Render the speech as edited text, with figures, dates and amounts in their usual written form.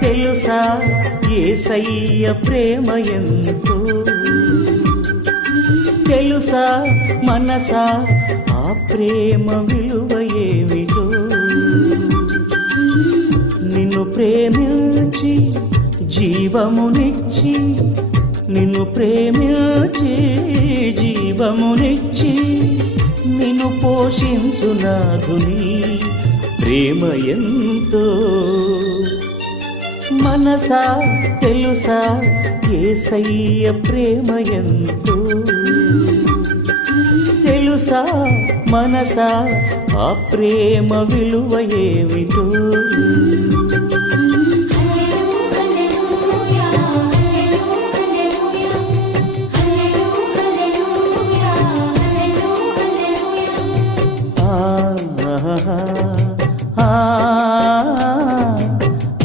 తెలుసా యేసయ్య ప్రేమ ఎంతో తెలుసా మనసా ఆ ప్రేమ విలువ ఏమిటో నిన్ను ప్రేమించి జీవమునిచ్చి నిన్ను ప్రేమించి జీవమునిచ్చి నిన్ను పోషించు నాథుని ప్రేమ ఎంతో మనసా తెలుసా యేసయ్య ప్రేమ ఎంతో తెలుసా మనసా ఆ ప్రేమ విలువ ఏమిటో